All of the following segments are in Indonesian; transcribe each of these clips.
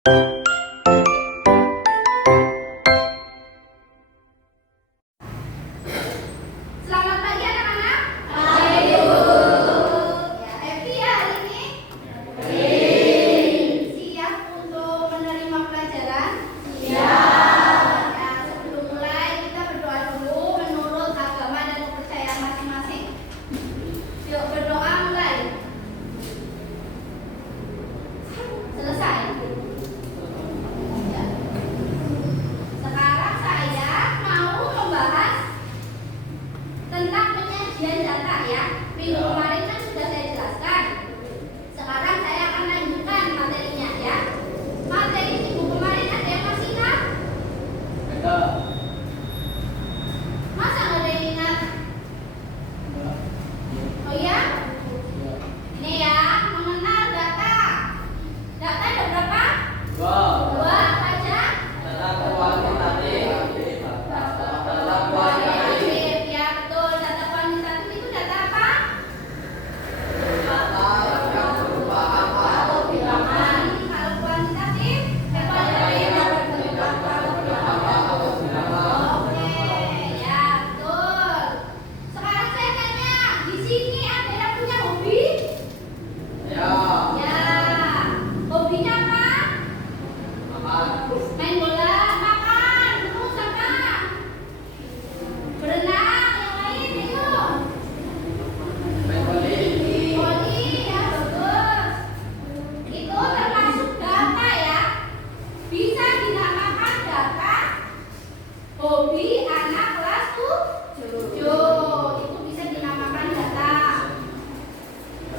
Selamat pagi anak-anak. Pagi, Bu. Ya, happy ya hari ini? Siap untuk menerima pelajaran? Siap. Ya, sebelum mulai kita berdoa dulu menurut agama dan kepercayaan masing-masing. Yuk berdoa mulai. Selesai. Ya. Sekarang saya mau membahas tentang penyajian data ya. Minggu kemarin kan sudah saya jelaskan. Sekarang saya akan lanjutkan materinya ya. Materi minggu kemarin ada yang masih ingat? Masa nggak ada yang ingat? Oh ya? Ini ya, mengenal data. Data ada berapa? Dua apa aja? Kualitatif ya, betul. Data kuantitatif itu data apa? Bilangan. Kalau kuantitatif, kualitatif. Oke, ya betul. Sekarang saya tanya, di sini ada yang punya hobi? Ya. Hobinya apa? Main bola, makan, terus apa? Berenang, yang lain ayo. Voli, ya bagus. Itu termasuk data ya. Bisa dinamakan data hobi anak kelas 7. Itu bisa dinamakan data.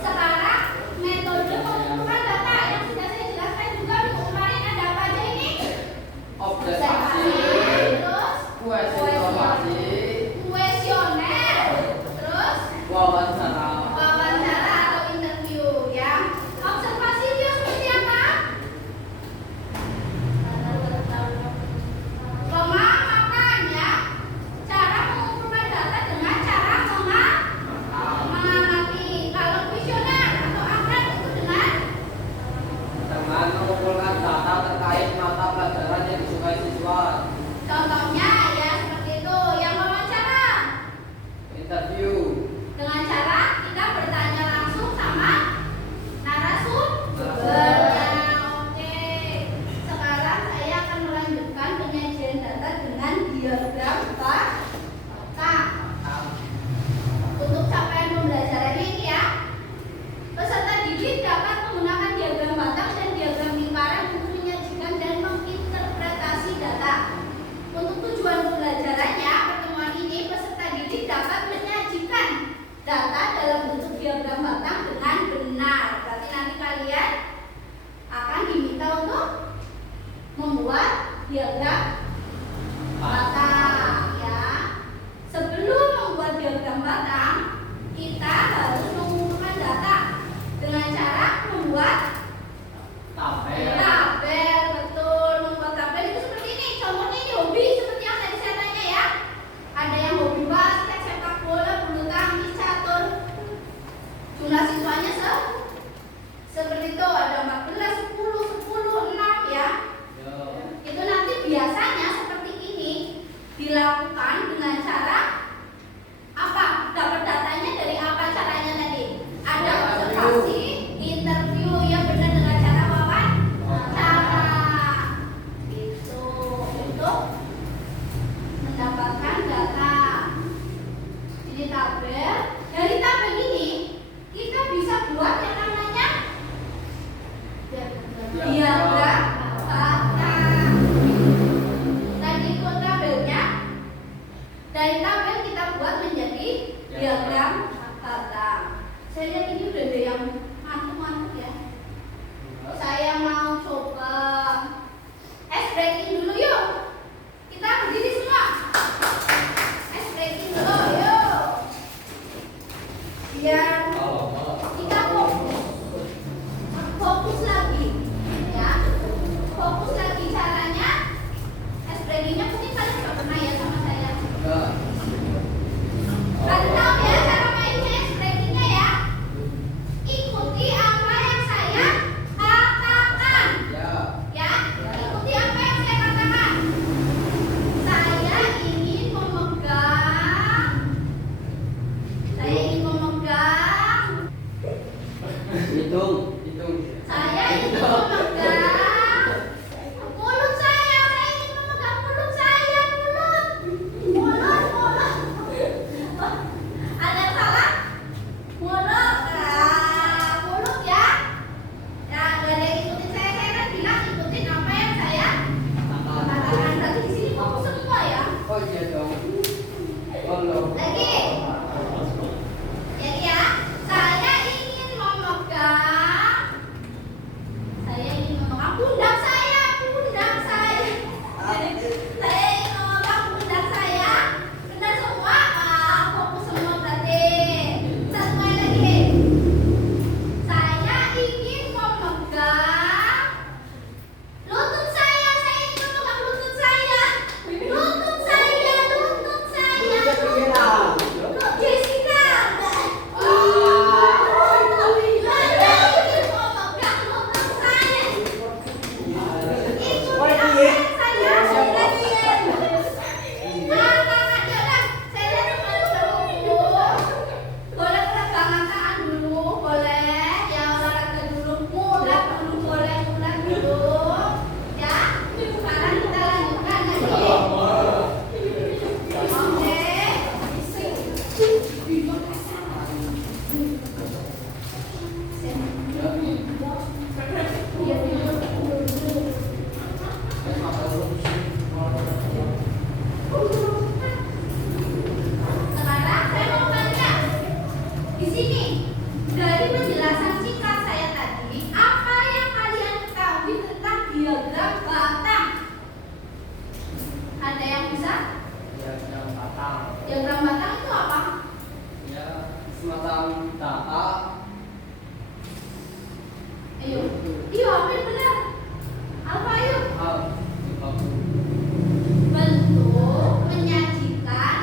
Sekarang metode mengumpulkan data yang sudah saya jelaskan juga minggu kemarin ada apa aja ini? Terus kuesioner, terus wawancara atau interview ya. Observasi itu seperti apa? Pemamakan ya. Cara mengumpulkan data dengan cara mengamati. Kalau kuesioner atau angkat itu dengan mengumpulkan data terkait mata pelajaran yang disukai siswa. contohnya ya seperti itu. Yang wawancara Interview dengan cara kita bertanya langsung sama narasumber. Ya, oke. Sekarang saya akan melanjutkan penyajian data dengan diagram batang. Untuk capaian pembelajaran ini ya, peserta didik dapat menggunakan diagram batang dan diagram lingkaran untuk menyajikan dan menginterpretasi data. Untuk tujuan pembelajarannya, pertemuan ini peserta didik dapat menyajikan data dalam bentuk diagram batang dengan benar. Berarti nanti kalian akan diminta untuk membuat diagram batang ya. Sebelum membuat diagram batang, kita harus mengumpulkan data dengan cara membuat tabel. Betul, membuat tabel itu seperti ini. Contohnya ini hobi seperti yang tadi saya tanya ya. Ada yang hobi basket, sepak bola, bulu tangkis, catur. Jumlah siswanya seperti itu, ada 14, 10, 10, 6 ya. Itu nanti biasanya seperti ini dilakukan dengan cara apa? Dapat datanya dari apa caranya tadi? Ada observasi, interview yang benar dengan cara wawancara. Itu untuk mendapatkan data. Ini tabel. Dari tabel ini kita bisa buat yang namanya diagram batang. Tadi itu tabelnya. Dari tabel kita buat menjadi diagram batang. Saya lihat ini udah ada yang ngantuk-ngantuk ya. Saya mau coba breaking dulu yuk. Kita berdiri semua. Breaking dulu yuk. Biar kita fokus lagi ya. Fokus lagi caranya. Breakingnya mungkin kalian sudah pernah ya sama saya. Kalian tahu ya cara mainnya breakingnya ya. diagram batang. Ada yang bisa? Diagram batang. Diagram batang itu apa? Ya, semacam data. Ayo. Iya, hampir benar. Apa ayo? Bentuk menyajikan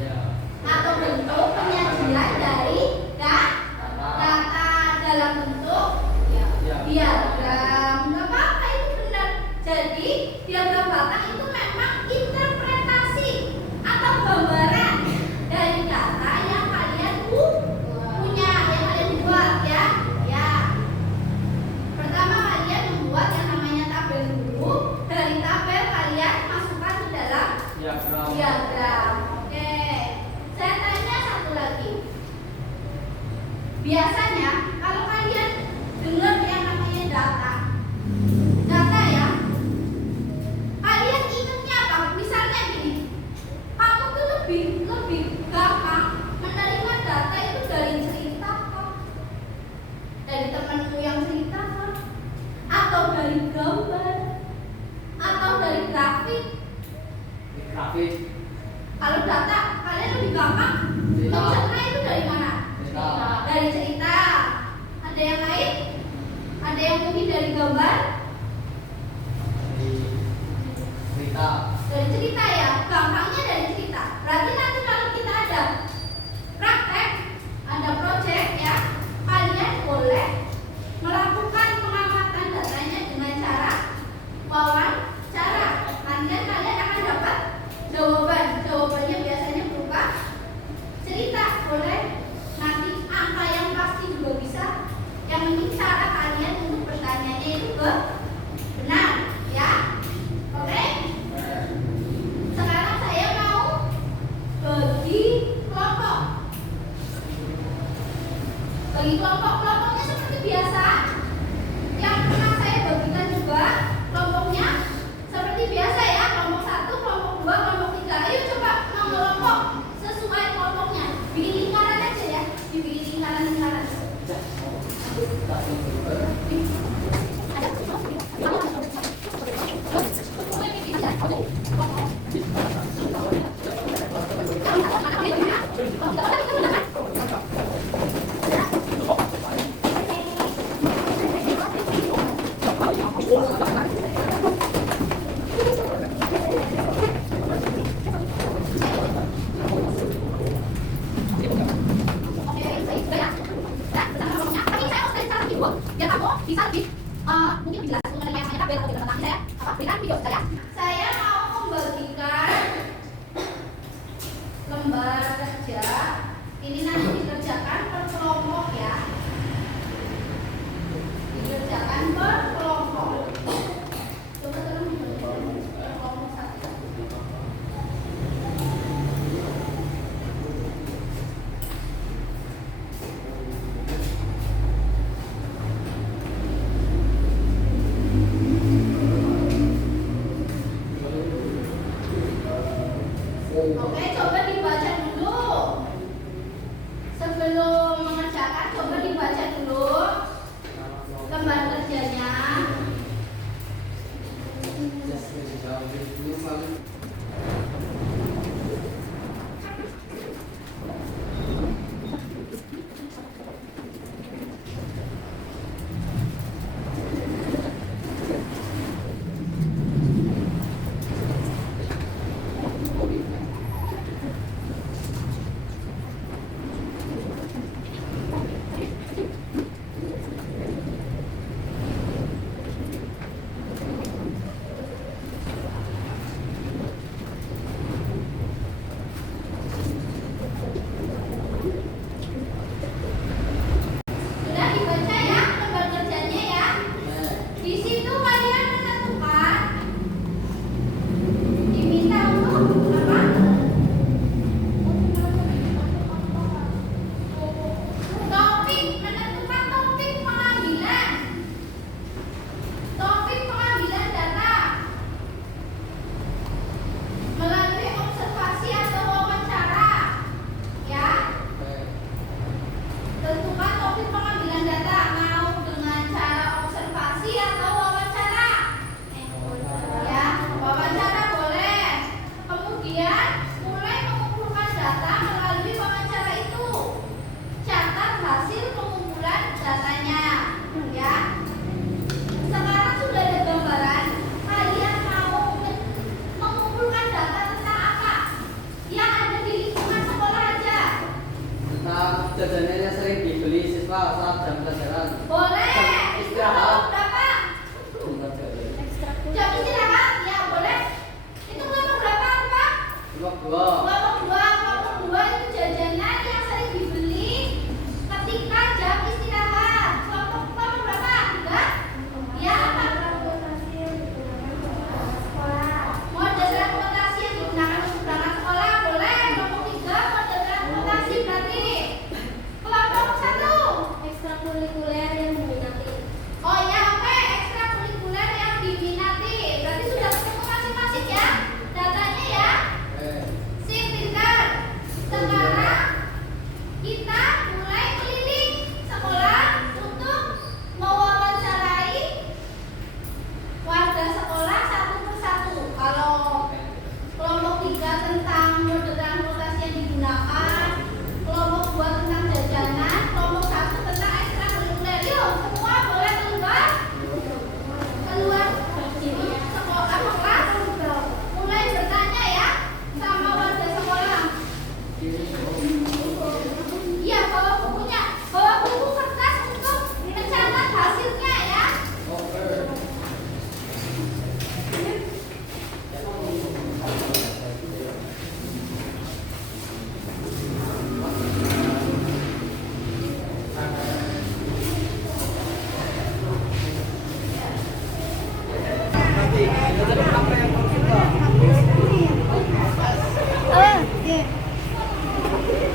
Ya. atau bentuk penyajian dari data dalam bentuk diagram. Nggak apa-apa, itu benar. Jadi diagram batang itu memang interpretasi atau gambaran dari data yang kalian punya, yang kalian buat ya. Ya. Pertama kalian membuat yang namanya tabel dulu. Dari tabel kalian masukkan ke dalam diagram. Oke. Saya tanya satu lagi. Biasanya kalau kalian dengar yang namanya data ya, kalian ingatnya apa? Misalnya gini, kamu tuh lebih gampang menerima data itu dari cerita kah? Dari temanmu yang cerita kah? Atau dari gambar? Atau dari grafik? Grafis. Kalau data kalian lebih gampang mencerna itu dari mana? Dari cerita. Ada yang lain? Ada yang mungkin dari gambar? Cerita. Dari cerita ya, gampangnya dari cerita. Berarti nanti kalau kita ada praktek, ada project ya, kalian boleh melakukan pengamatan datanya dengan cara wawancara. Nanti kalian akan dapat jawabannya biasanya berupa cerita. Boleh nanti angka yang pasti juga bisa. Yang penting cara kalian untuk bertanyanya itu benar ya. Oke? Sekarang saya mau bagi kelompok. Bagi kelompoknya seperti biasa. Yang pernah saya bagikan juga kelompoknya seperti biasa ya. Kelompok 1, kelompok 2, kelompok 3. Ayo coba mengelompok sesuai kelompoknya. Bikin lingkaran aja ya. Dibikin lingkaran. Saya mau membagikan lembar kerja. Ini nanti dikerjakan per kelompok ya. Dikerjakan per kelompok. Coba tolong dibagi per kelompok satu. Oke, coba dibaca dulu. Sebelum mengerjakan, coba dibaca dulu lembar kerjanya.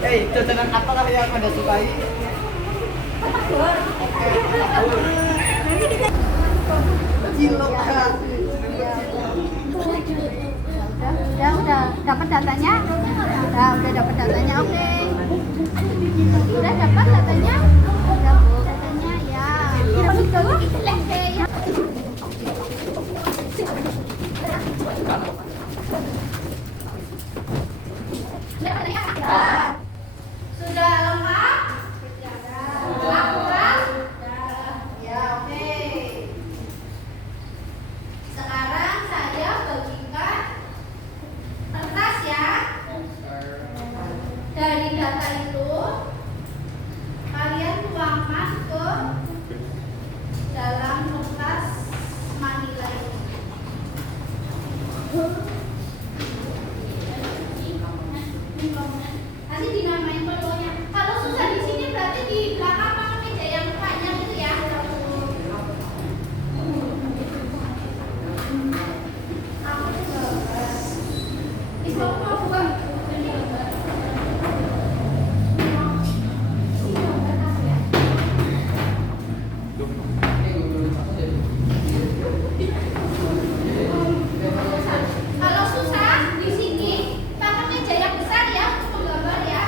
Jajanan apakah yang Anda sukai? Cilok kan. Udah dapat datanya? Udah dapat datanya, oke. Udah dapat datanya? Udah datanya ya. Oke ya. Sudah lengkap? Lengkap kan? Ya, oke. Sekarang saya bagikan kertas ya. Dari data itu kalian tuangkan ke dalam kertas manila ini. Nanti dinamain fotonya. Kalau susah di sini berarti di belakang pakai meja yang panjang itu ya. Itu mau bukan? Kalau susah di sini pakai meja yang besar ya untuk menggambar ya.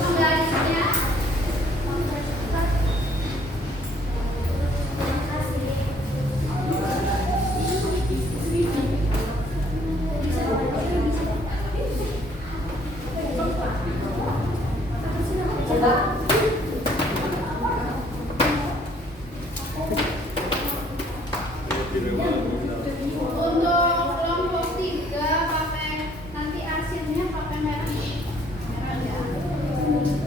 Penggarisnya. Untuk kelompok 3 pakai nanti asinnya pakai merah ya.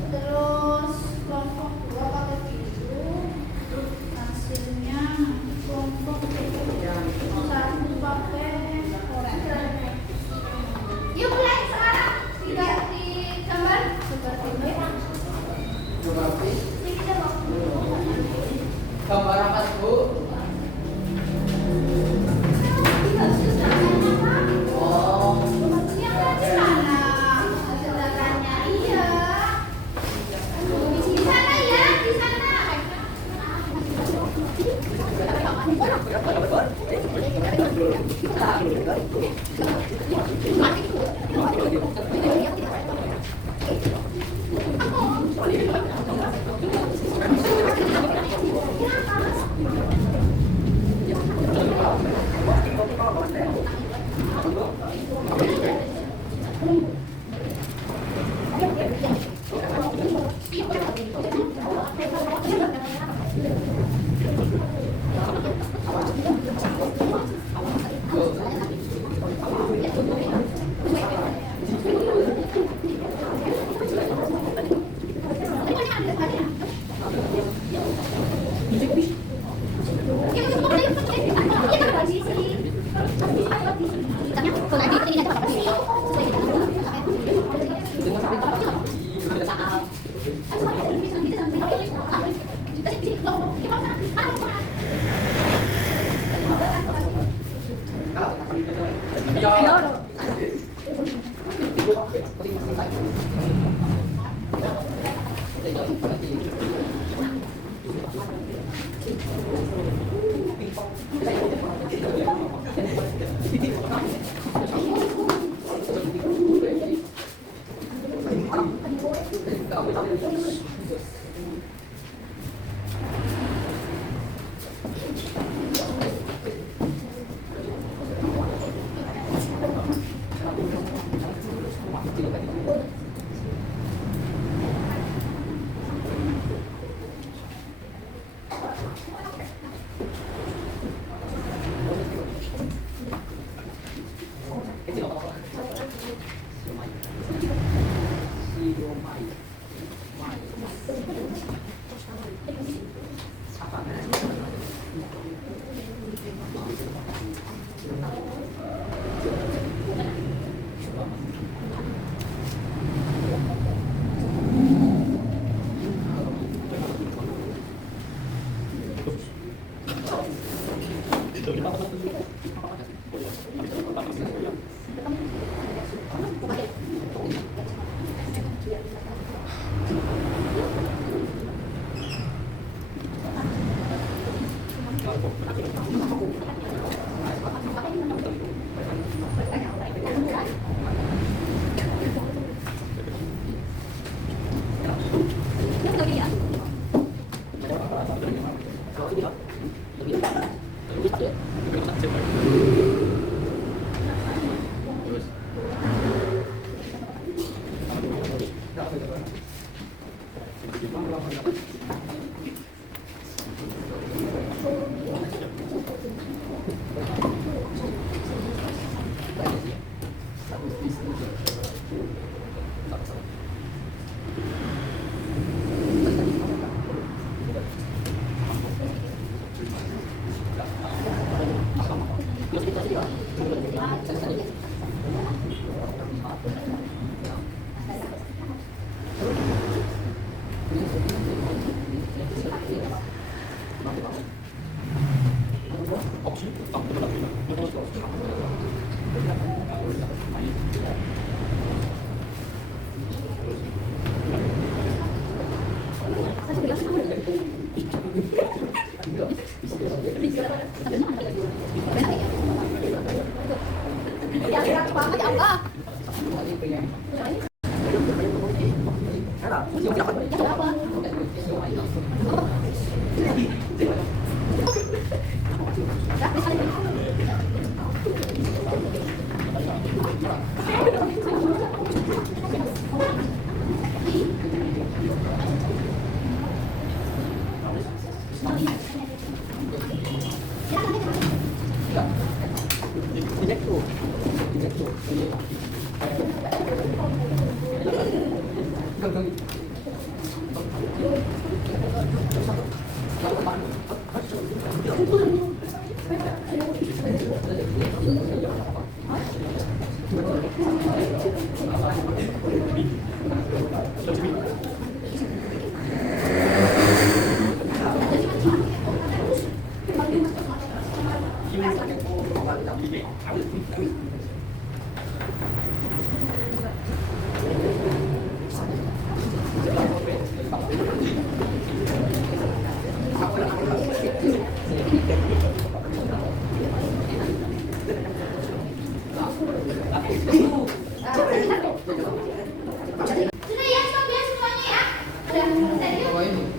Terus kelompok 2 pakai biru. Asinnya kelompok 1 pakai oranye. Yuk mulai sekarang. Tidak digambar seperti ini. Ini kita mau. Gambar apa, Bu? Oh, Yang di sana, saudaranya iya. Di sana ya, di sana. Sudah ya, stop ya semuanya ya. Udah, serius.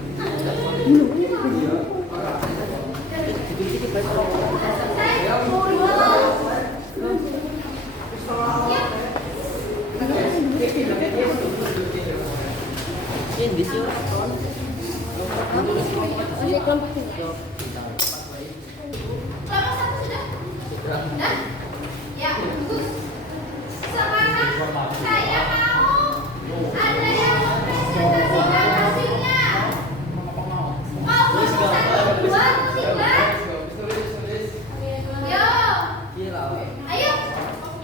Kelompok satu sudah? Sudah? Ya, bagus. Sekarang saya mau ada yang mempresentasikan hasilnya. Mau satu, dua, tiga. Yo, ayo.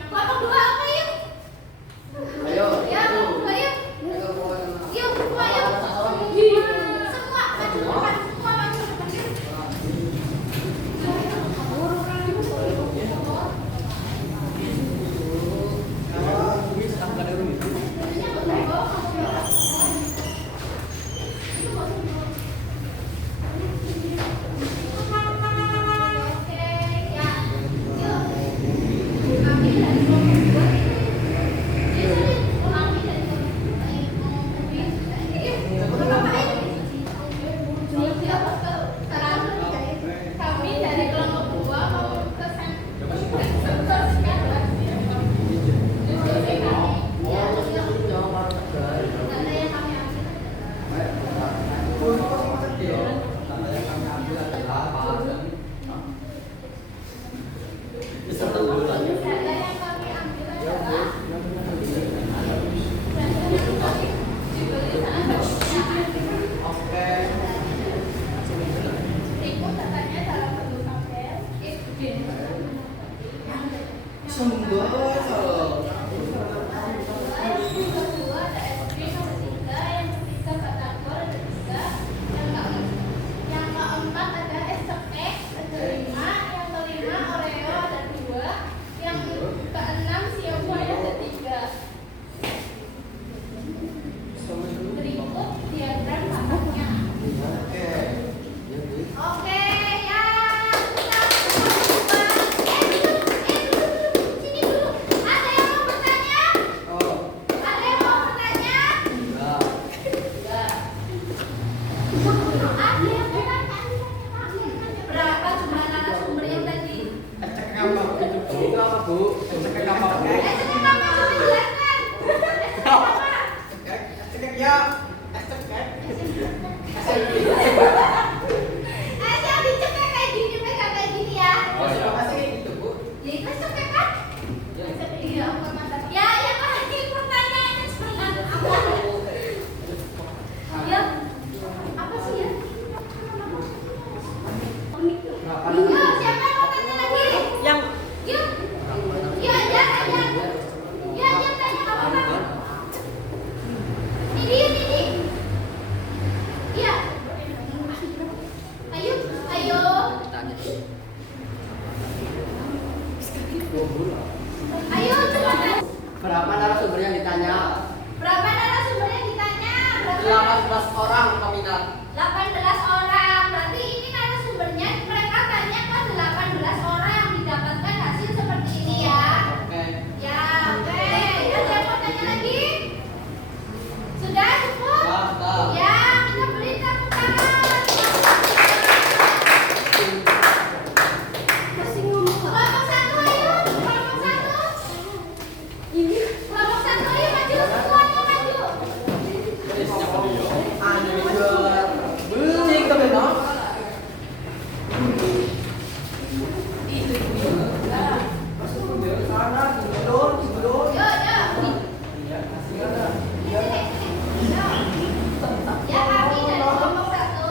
Kelompok dua apa yuk? Ya, kelompok dua yuk. Yuk, semua yuk. Semua maju depan, semua maju depan yuk. ditanya. Ayo coba tes. Berapa narasumber yang ditanya? Berapa narasumber yang ditanya? Berapa? 18 orang peminat. 18 orang. Berarti ini narasumbernya mereka tanya ke 18 orang yang didapatkan hasil seperti ini ya. Oke. Ya, oke. Ada yang mau tanya lagi? Sudah cukup? Sudah. Ya, kita beri tepuk tangan. Masih ngomong. Kelompok 1 ayo. Kelompok 1. Ini kelompok 1 ayo maju. Semuanya maju. Beling tapi dong. Yo, yo. Ya, kami dari kelompok 1.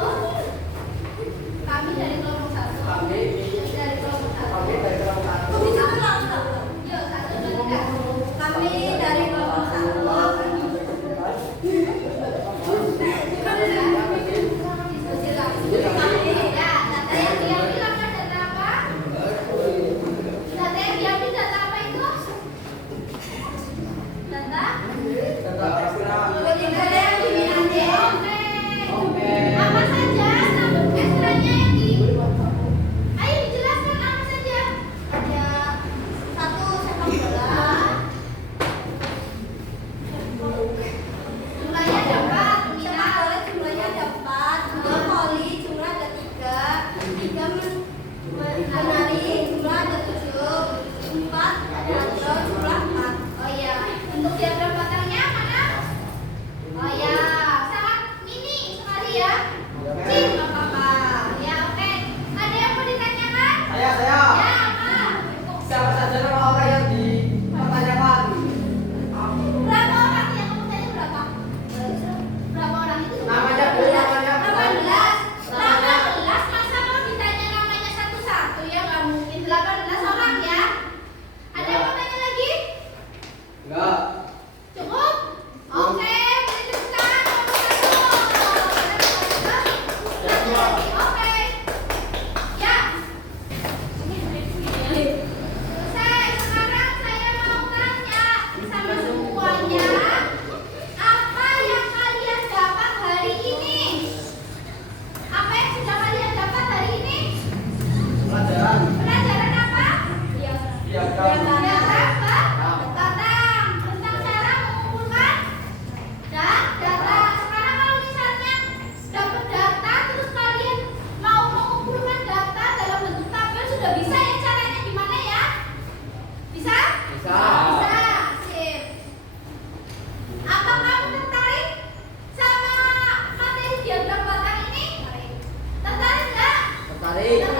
Kami dari kelompok 1. Kami Dari kelompok 1. kami dari kelompok satu. Yo, 1 2 3. Kami dari kelompok 1. Diskusi lagi. Ya, data yang diambil apa data apa? Data yang diambil data apa itu? Data? Data yang diminati. Oke. Apa saja sabuk ekstranya yang di? Ayo dijelaskan apa saja? Ada 1 sepak bola. Jumlahnya ada 4. Sepak bola jumlahnya ada 4. 2 voli jumlah ada 3. 3 menari jumlah ada 7. 4 ada atau jumlah 4. Oh iya. Untuk diagram batangnya mana? Oh ya, sangat mini sekali ya. Cing, nggak apa-apa. Ya oke. Ada yang mau ditanyakan? Saya. Ya apa? Siapa saja nama orang yang dipertanyakan? Berapa orang yang kamu tanya berapa? Berapa orang itu? Namanya, Bu, namanya. 18. 18 masa mau ditanya namanya satu-satu ya nggak mungkin 18 orang ya. Ada yang mau tanya lagi? Enggak. Cukup? Oke, beri tepuk tangan kelompok 1. Lagi. Oke. Ya. Selesai. Sekarang saya mau tanya sama semuanya, apa yang kalian dapat hari ini? Apa yang sudah kalian dapat hari ini? Pelajaran. Pelajaran apa? Diagram. Tentang cara mengumpulkan data. Sekarang kalau misalnya dapat data terus kalian mau mengumpulkan data dalam bentuk tabel sudah bisa ya caranya gimana ya? Bisa? Bisa. Bisa. Sip. Apa kamu tertarik sama materi diagram batang ini? Tertarik nggak? Tertarik.